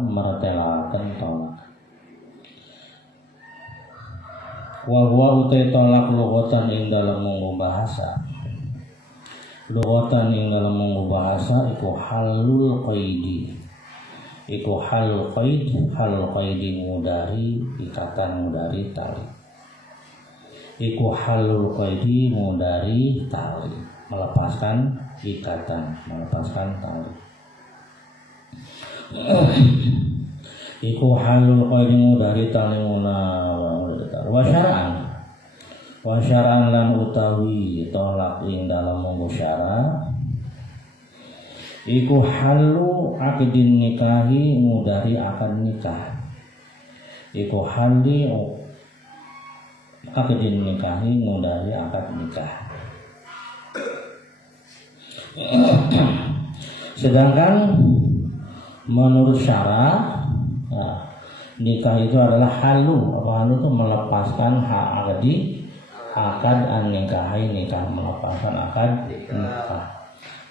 meretelaken tolak. Wa huwa utai tolak lughatan ing dalem mung bahasa. Lughatan ing dalem mung bahasa iku halul qaidi. Iku halul qaidi mudari ikatan mudari tali. Iku halul qaidi mudari tali, melepaskan ikatan, melepaskan tali. Iku halul qaidi mudari tali wa syara'an lan utawi tolak ing dalam mung syara' iku halu aqdin nikahi mudari akan nikah. Iku hali aqdin nikahi mudari akan nikah. Sedangkan menurut syara, nikah itu adalah halu. Halu itu melepaskan hak akad an nikahi, nikah melepaskan akad nikah.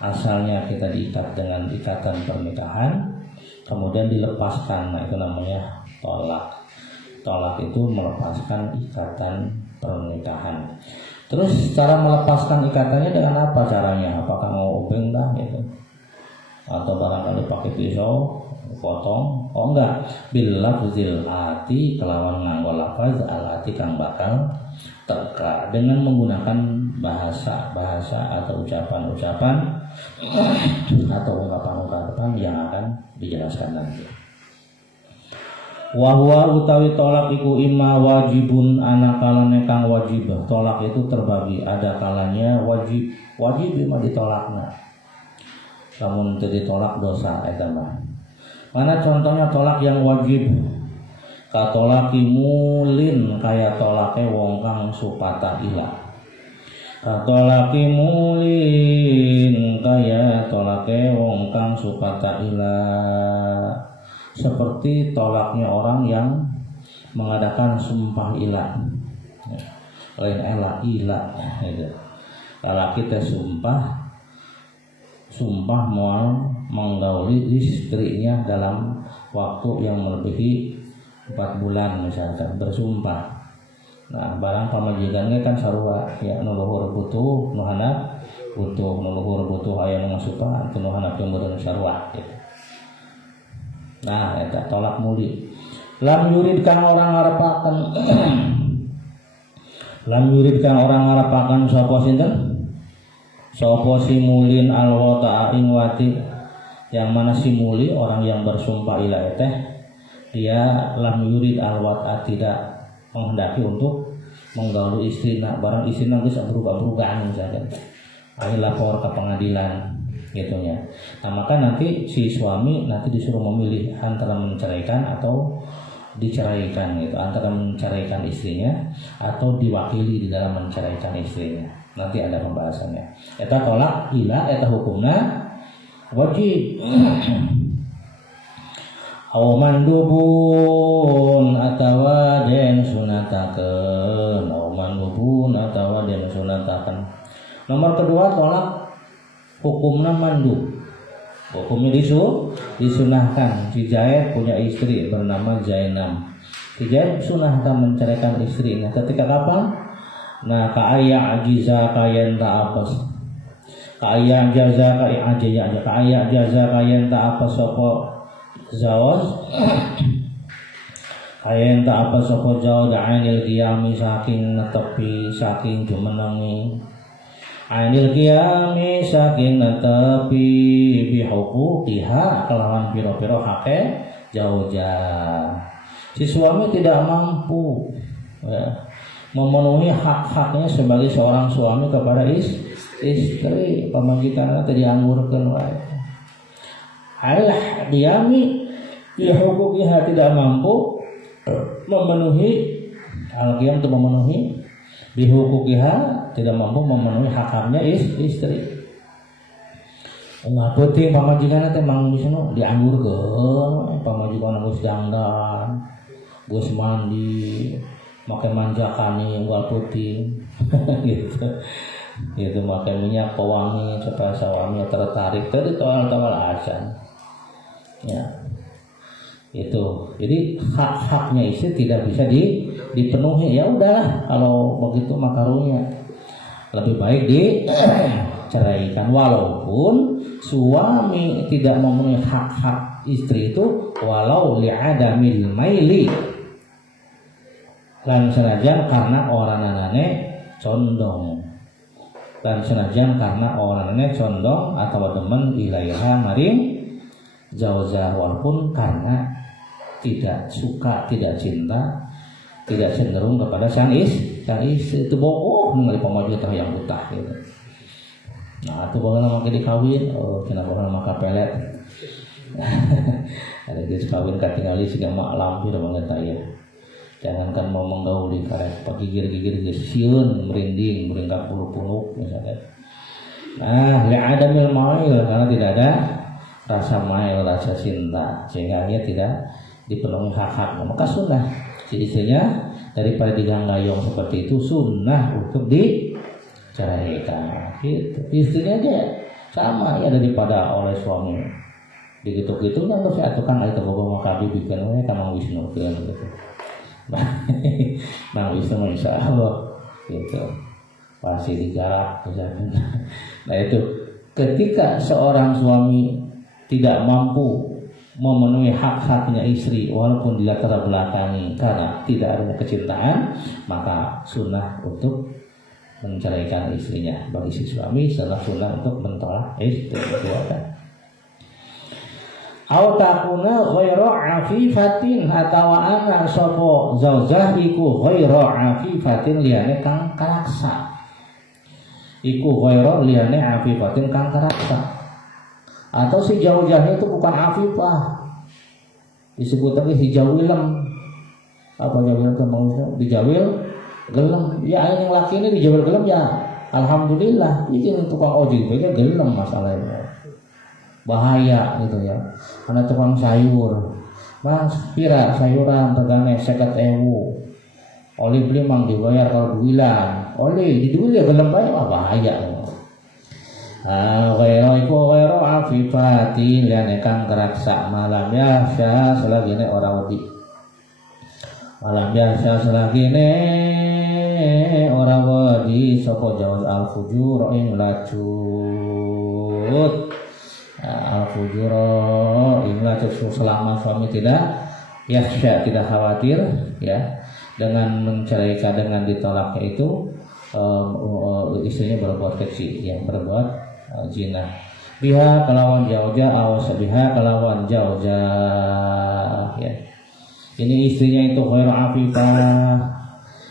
Asalnya kita diikat dengan ikatan pernikahan, kemudian dilepaskan, nah itu namanya tolak. Tolak itu melepaskan ikatan pernikahan. Terus cara melepaskan ikatannya dengan apa caranya? Apakah mau ubeng dah gitu? Atau barangkali pakai pisau potong? Oh enggak, bil lafzil ati kelawan nganggo lafaz alati kang bakal teka, dengan menggunakan bahasa atau ucapan atau ungkapan yang akan dijelaskan nanti. Wa huwa utawi tolak iku imma wajibun ana kalane kang wajib. Tolak itu terbagi, ada kalanya wajib imma ditolakna. Namun ditolak dosa eta mah. Mana contohnya tolak yang wajib? Katolaki mulin kaya tolake wong kang supata ila. Katolaki mulin kaya tolake wong kang supata ila. Seperti tolaknya orang yang mengadakan sumpah ilah. Lain ela gitu. Kalau kita sumpah mau menggauli istrinya dalam waktu yang melebihi 4 bulan misalkan, bersumpah. Nah, barang pamajikannya kan sarua ya, nu luhur butuh, nu handap butuh, nu luhur butuh aya nu ngasupa, nu handap jeung beureun sarua gitu. Nah, eta tolak muli. Lam yurid kang orang ngarepaken lam yurid kang orang ngarepaken sapa sinten? Sapa si mulin alwata ing wati, yang mana si muli orang yang bersumpah ilah teh dia lam yurid alwata tidak menghendaki untuk menggauli istrina, barang istrina geus berubah-ubah misalkan. Akhir lapor ke pengadilan gitunya. Nah, maka nanti si suami nanti disuruh memilih antara menceraikan atau diceraikan gitu, antara menceraikan istrinya atau diwakili di dalam menceraikan istrinya. Nanti ada pembahasannya. Eta tolak ila eta hukumna wajib. Aw mandubun atawa den sunatakeun, aw mandubun atawa den sunatakeun. Nomor kedua tolak hukumna mandub. Hukumnya disunahkan. Si Zaid punya istri bernama Zainab. Si Zaid sunahkan menceraikan istrinya ketika kapan? Nah, kaya ajiza kayan ta'apas. Kaya jaza kaya ajiza kaya jaza kayan ta'apas sapa zawaj. Kayan ta'apas sapa zawaj ainil qiyami saking netepi saking jumenengi. Ainil qiyami saking netepi bihuquqiha kelawan pira-pira hake zaujah. Si suami tidak mampu ya, memenuhi hak-haknya sebagai seorang suami kepada istri. Pamajikanna teh dianggurkeun wae. Alah diami bihuquqiha tidak mampu memenuhi al-qiyam itu memenuhi bihuquqiha tidak mampu memenuhi hak-haknya istri. Ulah penting pamajikanna teh mang bisnu dianggurkeun, pamajikanna geus jangdan, geus mandi, make manjakani unggal putih gitu. Itu make minyak pewangi supaya suami tertarik tadi tawal-tawal asan. Ya. Itu. Jadi hak-haknya istri tidak bisa dipenuhi. Ya udahlah, kalau begitu makarunya lebih baik diceraikan, walaupun suami tidak memenuhi hak-hak istri itu, walau li'adamil maili, lan senajan karena orang anane condong, dan senajan karena orang anane condong atau demen ilaiha maring zaujah, walaupun karena tidak suka, tidak cinta, tidak cenderung kepada sang istri itu bohong mengalih pemaju tah yang butah gitu. Nah itu bagaimana maka dikawin, kena bagaimana maka pelet. Ada dia kawin katingali siga malam sudah banget ya. Jangankan mau menggauli karek pagigir-gigir sieun merinding, meringkak puluk-puluk misalnya. Nah, li'adamil mail, karena tidak ada rasa mail, rasa cinta, sehingga dia tidak dipenuhi hak-haknya. Maka sunnah si istrinya daripada diganggayong seperti itu, sunnah untuk diceraikan. Gitu. Istrinya aja sama ya daripada oleh suami. Digitu-gitu kan terus atukan ari teu boga makabi bikin we ka Mang Wisnu gitu. Mang Wisnu insyaallah gitu. Pasti digarap misalkan. Nah itu ketika seorang suami tidak mampu memenuhi hak-haknya istri walaupun dilatar belakangi karena tidak ada kecintaan, maka sunnah untuk menceraikan istrinya bagi si suami, setelah sunnah untuk mentolak istri. Au takuna ghairu afifatin, atawa ana sapa zaujah iku ghairu afifatin liyane kang karaksa. Iku ghairu liyane afifatin kang karaksa. Atau si zaujahnya itu bukan afifah. Disebut lagi si jawilem. Apa jawilem itu maksudnya? Dijawil gelem. Ya yang laki ini dijawil gelem ya. Alhamdulillah. Ini tukang ojek aja gelem masalahnya. Bahaya gitu ya. Karena tukang sayur, Mas pira sayuran tegane 50.000. Oli beli mang dibayar kalau duilan. Oli di duil ya gelem bae bahaya. Ghairu afifati liane kang teraksa malam biasa selagine orang wedi. Malam biasa selagine orang wedi sapa jawab al-fujur ing lacut. Al-fujur ing lacut selama suami tidak yakhsha, tidak khawatir ya dengan menceraikan, dengan ditolaknya itu istrinya berbuat keji, yang berbuat zina. Biha kelawan jaujah, awas biha kelawan jaujah ya. Ini istrinya itu ghairu afifah,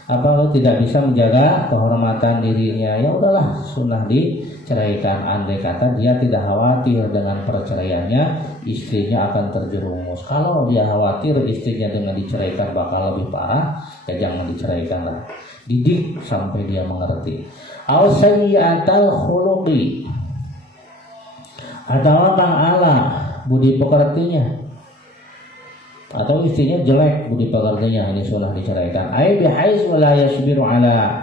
apa lo tidak bisa menjaga kehormatan dirinya, ya udahlah sunnah diceraikan. Andai kata dia tidak khawatir dengan perceraiannya istrinya akan terjerumus. Kalau dia khawatir istrinya dengan diceraikan bakal lebih parah, ya jangan diceraikan lah. Didik sampai dia mengerti. Aw sayyi'atal khuluqi, atau kang ala budi pekertinya, atau istrinya jelek budi pekertinya, ini sunnah diceraikan. Ai bihais wala yasbiru ala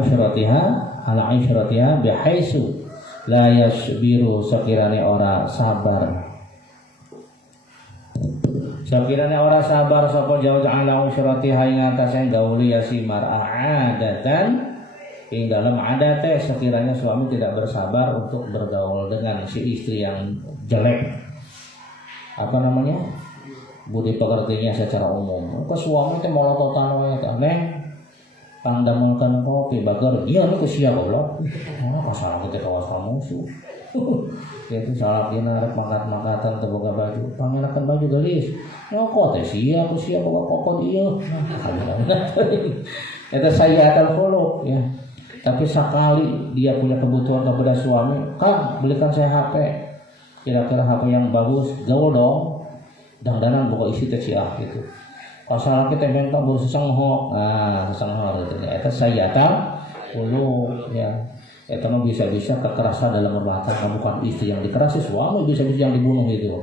usyratiha, ala usyratiha bihaisu la yasbiru, sekirane ora sabar, sekirane ora sabar sapa jauh ala usyratiha ing atase gauli yasimar adatan ing dalam adate, sekiranya suami tidak bersabar untuk bergaul dengan si istri yang jelek, apa namanya, budi pekertinya secara umum. Ke suami teh molototan wae teh neng pangdamelkeun kopi bager ieu nu sia goblok. Masalah kita kawas musuh. Itu salah dina rek mangkat-mangkatan teu boga baju, pangenakeun baju gelis. Nyokot teh sia boga kokot ieu. Eta sayyiatul khuluq ya. Tapi sekali dia punya kebutuhan kepada suami, Kang belikan saya HP, kira-kira HP yang bagus, gaul dong, dangdanan buka isi teh ciah gitu. Kalau salah kita minta baru sesengho, sesengho gitu. Eta sayyiatul khuluq ya. Eta mah bisa-bisa kekerasan dalam rumah tangga, bukan istri yang dikerasi, suami bisa-bisa yang dibunuh gitu.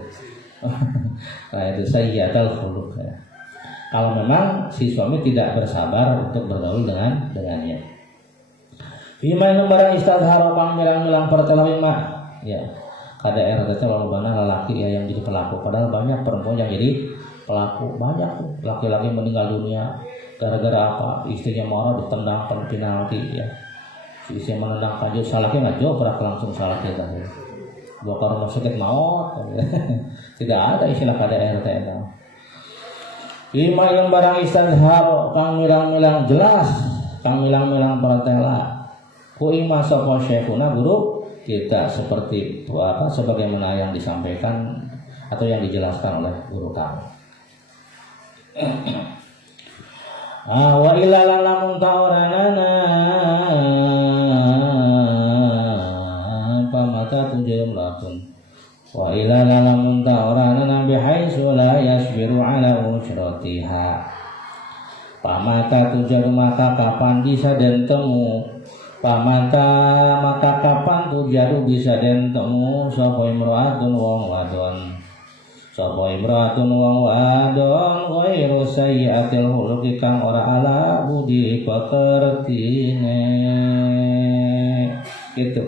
Nah itu sayyiatul khuluq ya. Kalau memang si suami tidak bersabar untuk bergaul dengannya. Bima yang barang istadhara pang milang-milang pertelah mah ya. KDR teh lolobana lelaki ya yang jadi pelaku, padahal banyak perempuan yang jadi pelaku. Banyak laki-laki meninggal dunia gara-gara apa? Istrinya marah ditendang penalti ya. Si istri menendang kanjut salahnya nggak jauh berak langsung salah kita. Bawa ke rumah sakit maut. Tidak ada istilah KDR teh. Lima yang barang istazhar kang milang-milang jelas, kang milang-milang paratela. Ku ima sapa syekhuna guru kita seperti apa sebagaimana yang disampaikan atau yang dijelaskan oleh guru kami. Wa ila lamun ta'oranana pamata tujum latun wa ila lamun ta'oranana bihaitsu la yasbiru ala usratiha pamata tujum maka kapan bisa dan temu pamata maka kapan tujaru bisa den temu sapa imraatun wong wadon sapa imraatun wong wadon ghairu sayyiatil khuluqi kang ora ala budi pekertine gitu.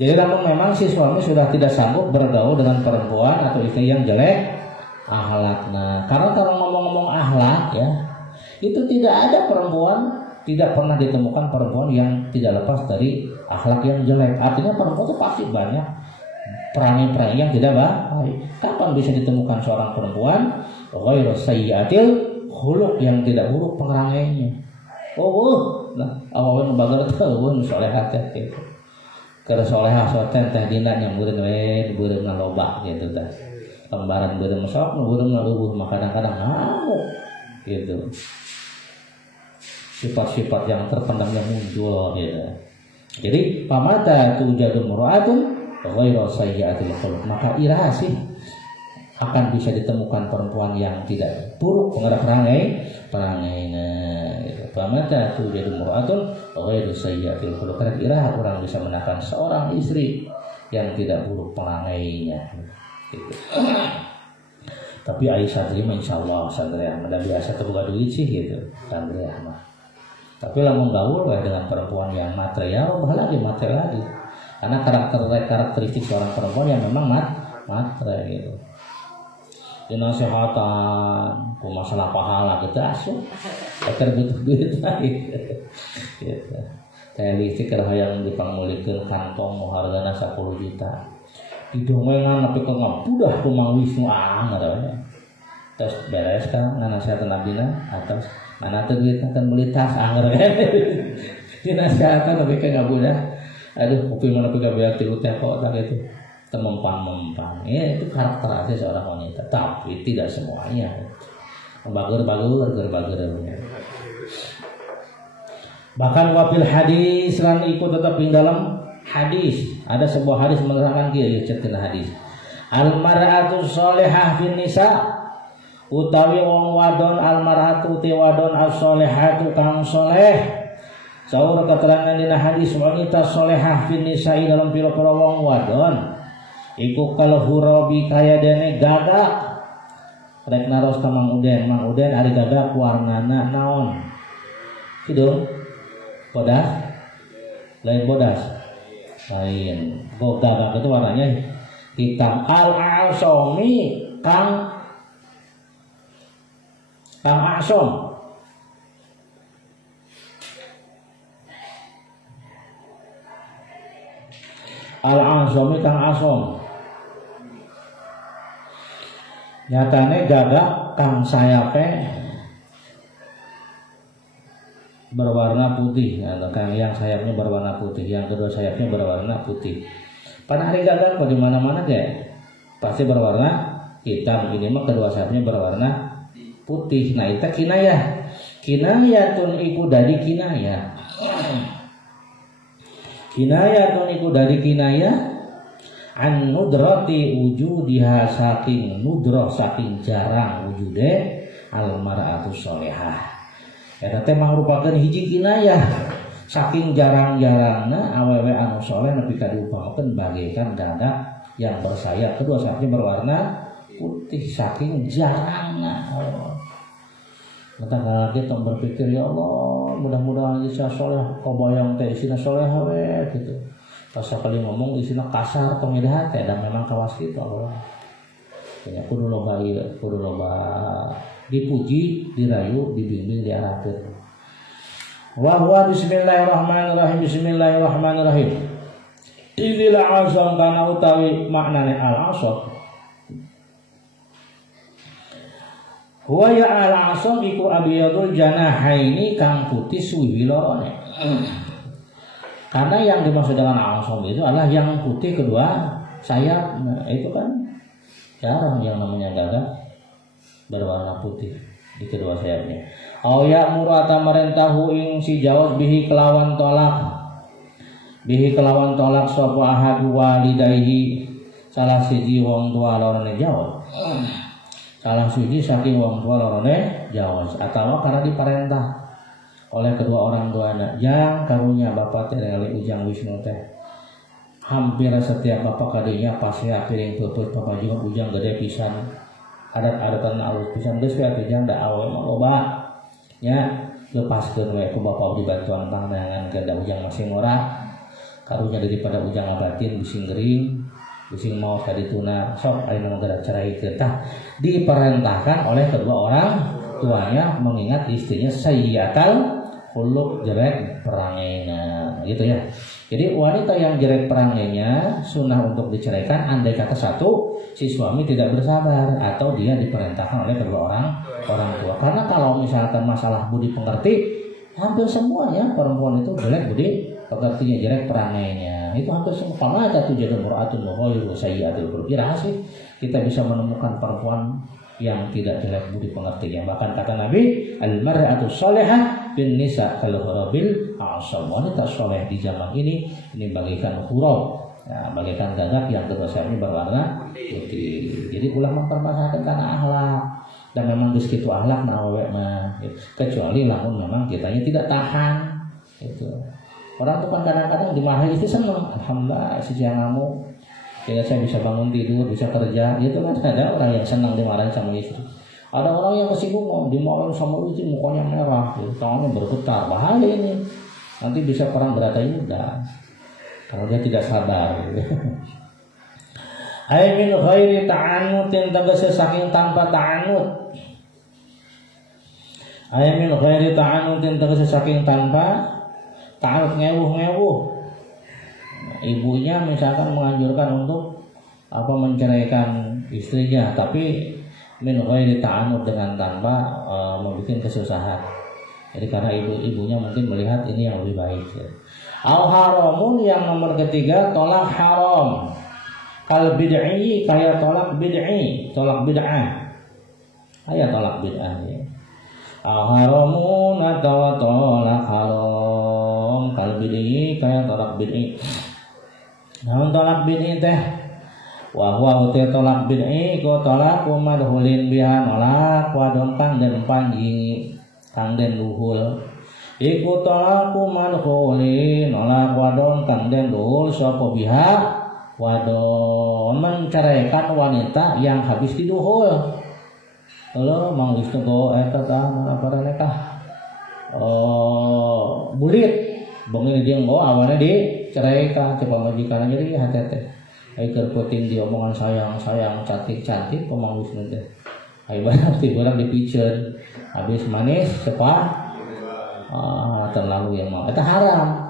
Jadi namun memang si suami sudah tidak sanggup bergaul dengan perempuan atau istri yang jelek akhlaknya. Karena kalau ngomong-ngomong akhlak ya, itu tidak ada perempuan, tidak pernah ditemukan perempuan yang tidak lepas dari akhlak yang jelek. Artinya perempuan itu pasti banyak perangai-perangai yang tidak baik. Kapan bisa ditemukan seorang perempuan ghairu sayyiatil khuluq yang tidak buruk pengerangainya? Nah, awalnya bagar teueun solehah teh gitu. Keur solehah soten teh dina yang beureun we beureunna loba gitu teh. Lembaran beureun sok nu beureunna leuweuh mah kadang-kadang ngamuk gitu. Sifat-sifat yang terpendam yang muncul gitu. Jadi pamata tujadu mur'atun ghairu sayyiatil khuluq maka irasi akan bisa ditemukan perempuan yang tidak buruk perangai-perangainya gitu. Pamata tujadu mur'atun ghairu sayyiatil khuluq karena irah orang bisa menakan seorang istri yang tidak buruk perangainya gitu. Tapi Aisyah terima insyaallah sadaya mah biasa terbuka duit sih gitu sadaya mah. Tapi lamun gaul dengan perempuan yang material, lagi material lagi. Karena karakteristik seorang perempuan yang memang material gitu. Dinasehatan, masalah pahala gitu asuh. Akhir butuh duit lagi. Gitu. Saya listrik yang dipangmulikeun kantong hargana 10 juta. Didongengan tapi kok ngabudah kumang Wisnu ngaranna. Terus beres kan nasihat nabina atas mana tuh duit akan beli tas anger kan dinasihatkan tapi kan nggak mudah. Aduh kopi mana pega biar tilu teh kok tak itu temempang ya itu karakter asli seorang wanita tapi tidak semuanya bager bahkan wafil hadis lan ikut tetap di dalam hadis ada sebuah hadis menerangkan dia cerita hadis al mar'atu sholihah fin nisa utawi wong wadon almaratu ti wadon as-sholihatu kang soleh saur keterangan dina hadis wanita solehah fin nisa'i dalam pira-pira wong wadon iku kalau hurabi kaya dene gagak rek naros ka Mang Uden ari gagak warnana naon kieu bodas lain bodas lain gagak itu warnanya hitam al-asami kang asom al-asomi kang asom nyatane gagak kang sayape berwarna putih atau kang yang sayapnya berwarna putih yang kedua sayapnya berwarna putih pada hari gagak di mana-mana kayak pasti berwarna hitam ini mah kedua sayapnya berwarna putih. Nah itu kinayatun iku dari kinayatun iku dari kinayah an nudrati wujudiha saking nudroh saking jarang wujude al mar'atu sholihah eta teh mangrupakeun hiji kinayah saking jarang-jarangna awewe anu soleh nepi ka diumpamakeun bagaikan gagak yang bersayap kedua sayapnya berwarna putih saking jarangna. Maka kita berpikir ya Allah mudah-mudahan bisa soleh kebayang teh isina soleh we gitu Pas sekali ngomong isinya kasar pengedahan teh dan memang kawas gitu Allah. Ya kudu loba dipuji, dirayu, dibimbing, diarahkeun. Wa huwa bismillahirrahmanirrahim. Bismillahirrahmanirrahim. Idzil azam kana utawi maknane al-asam. Huwa ya al-asam iku abiyadul janahaini kang putih suwi lorone. Karena yang dimaksud dengan al-asam itu adalah yang putih kedua sayap. Nah, itu kan jarang yang namanya gagak berwarna putih di kedua sayapnya. Au ya murata merentahu ing si jawab bihi kelawan tolak. Bihi kelawan tolak sapa ahad walidayhi salah siji wong tua lorone jawab. Salah siji saking wong tua lorone jawab atawa karena diperintah oleh kedua orang tuanya, jang karunya bapak teh ningali ujang Wisnu teh. Hampir setiap bapak kadinya pasti piring tutut bapak juga ujang gede pisan. Adat-adatan alus pisan geus we atuh jang da awe mah loba. Nya lepaskeun we ku bapak dibantuan pandangan ke da ujang masih ngora. Karunya daripada ujang abatin bising gering, bising mau kadituna sok aya nu gerak ceraikeun tah diperintahkan oleh kedua orang tuanya mengingat istrinya sayyatal khuluq jelek perangainya gitu ya. Jadi wanita yang jelek perangainya sunnah untuk diceraikan andai kata satu si suami tidak bersabar atau dia diperintahkan oleh kedua orang tua. Karena kalau misalkan masalah budi pengerti hampir semuanya perempuan itu jelek budi pengertinya, jelek perangainya. Itu hampir semua. Kalau ada tuh jadi muratun mughayyiru sayyiatul khuluq. Sih kita bisa menemukan perempuan yang tidak jelek budi pengertian. Bahkan kata Nabi, al-mar'atu sholihah bin nisa kal ghurabil asam. Wanita soleh di zaman ini bagaikan huruf, ya, bagaikan gagak yang kedua sayapnya berwarna putih. Jadi ulah mempermasalahkan karena akhlak dan memang geus kitu akhlak na awewe mah, kecuali lamun memang kitanya tidak tahan. Itu orang tuh kan kadang-kadang dimarahi istri seneng, alhamdulillah si jangamu sehingga saya bisa bangun tidur, bisa kerja, gitu kan. Ada orang yang senang dimarahin sama istri. Ada orang yang kesinggung, dimarahin sama istri mukanya merah, gitu, tangannya bergetar, bahaya ini. Nanti bisa perang berada Yuda kalau dia tidak sabar. Ai min ghairi ta'annutin tegese saking tanpa ta'annut. Ai min ghairi ta'annutin tegese saking tanpa ta'annut ngewuh-ngewuh. Ibunya misalkan menganjurkan untuk menceraikan istrinya, tapi min ghairi ta'annud dengan tanpa membuat kesusahan. Jadi karena ibunya mungkin melihat ini yang lebih baik. Ya. Al haramun yang nomor ketiga tolak haram. Kal bid'i kayak tolak bid'i, tolak bid'ah. Kayak tolak bid'ah ya. Al haramun atau tolak haram. Kal bid'i kayak tolak bid'i. Namun tolak bid'i teh wa huwa uti tolak bid'i ko tolak madhulin biha nolak wadon kang den panji kang den luhul iku tolak madhulin nolak wadon kang den luhul sapa biha wadon menceraikan wanita yang habis diduhul. Halo mang Wisnu go eta tah apa nikah bulit bengi jeung go awana diceraikan coba majikan jadi hati-hati. Ai keur puting diomongan sayang cantik pemang Wisnu teh. Ai banyak ti urang dipicen. Habis manis cepat terlalu yang mau. Eta haram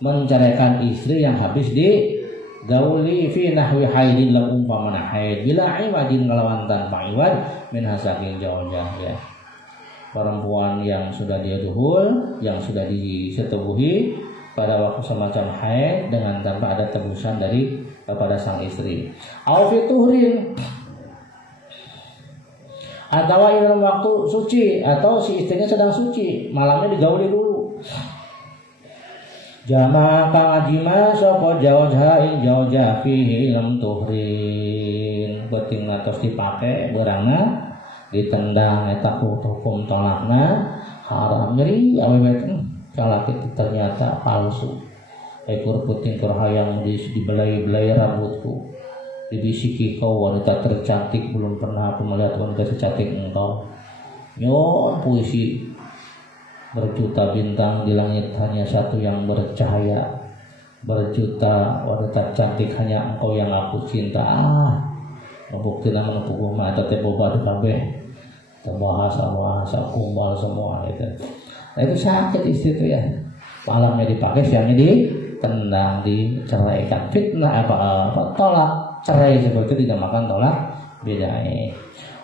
menceraikan istri yang habis digauli fi nahwi haidin lam umpamana haid bila iwadin ngelawan tanpa iwad min hasakin jawjah ya. Perempuan yang sudah dia duhul, yang sudah disetubuhi pada waktu semacam haid dengan tanpa ada tebusan dari kepada sang istri. Au fituhrin atau dalam waktu suci atau si istrinya sedang suci, malamnya digauli dulu. Jama kang ajima sapa jawjah ing jawjah fihi lam tuhrin. Penting atos dipake beurangna ditendang eta hukum tolakna haram nyeri awewe calak itu ternyata palsu. Ekor puting kurhayang dibelai-belai rambutku, dibisiki kau wanita tercantik, belum pernah aku melihat wanita secantik engkau. Nyon puisi berjuta bintang di langit hanya satu yang bercahaya, berjuta wanita cantik hanya engkau yang aku cinta. Bukti nama puguh mata teh boba kabeh. Terbahas kumbal semua gitu. Nah itu sakit istri itu ya. Malamnya dipakai, siangnya ditendang, diceraikan. Fitnah tolak cerai seperti itu dinamakan tolak bid'ah.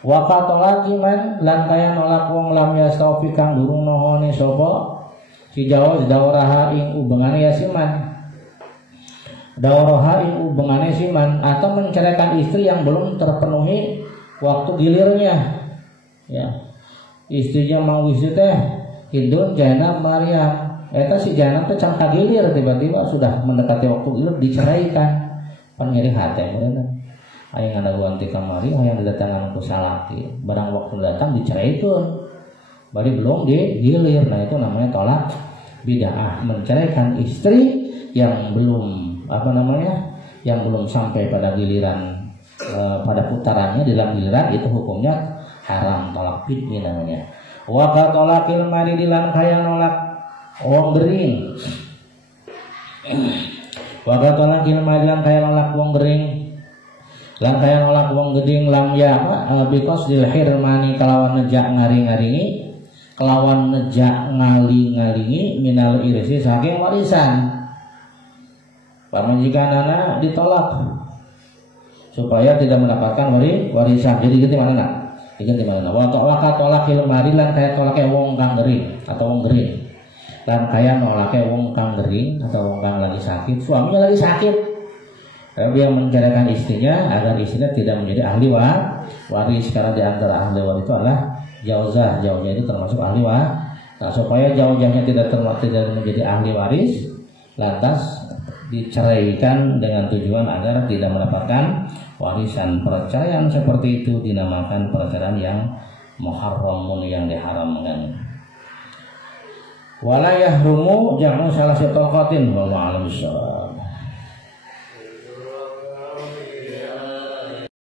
Wa qatolaki man lan kaya nolak wong lam yastofi kang durung nohone sapa si jawa dawraha ing ubengane yasiman. Dawraha ing ubengane siman atau menceraikan istri yang belum terpenuhi waktu gilirnya. Ya. Istrinya mau wisuda teh hindun jana Maryam. Eta si jana teh can kagilir tiba-tiba sudah mendekati waktu gilir diceraikan. Pan nyeri hati meureun. Hayang ngadaguan ti kamari, hayang didatangan ku salaki. Barang waktu datang diceraikeun. Bari belum digilir. Nah itu namanya tolak bid'ah, menceraikan istri yang belum yang belum sampai pada giliran pada putarannya, dalam giliran itu hukumnya haram, tolak bid'ah namanya. Wa qatolakil mari dilan kaya nolak wong gering. Wa qatolakil mari dilan kaya nolak wong gering. Lan kaya nolak wong geding lam ya because dilhirmani kelawan nejak ngari-ngaringi, kelawan nejak ngali-ngalingi minal irsi saking warisan. Pamajikanana ditolak supaya tidak mendapatkan warisan. Jadi gitu mana nak? Diganti mana? Wa tolakil mari lan kaya tolake wong kang gering atau wong gering. Lan kaya nolake wong kang gering atau wong kang lagi sakit, suaminya lagi sakit. Dia menceraikan istrinya agar istrinya tidak menjadi ahli waris, karena di antara ahli waris itu adalah jauzah. Jauzah itu termasuk ahli waris. Nah, supaya jauzahnya tidak menjadi ahli waris, lantas diceraikan dengan tujuan agar tidak mendapatkan warisan. Perceraian seperti itu dinamakan perceraian yang muharramun, yang diharamkan. Wala yahrumu jam'u salasati talqatin wallahu a'lam bissawab.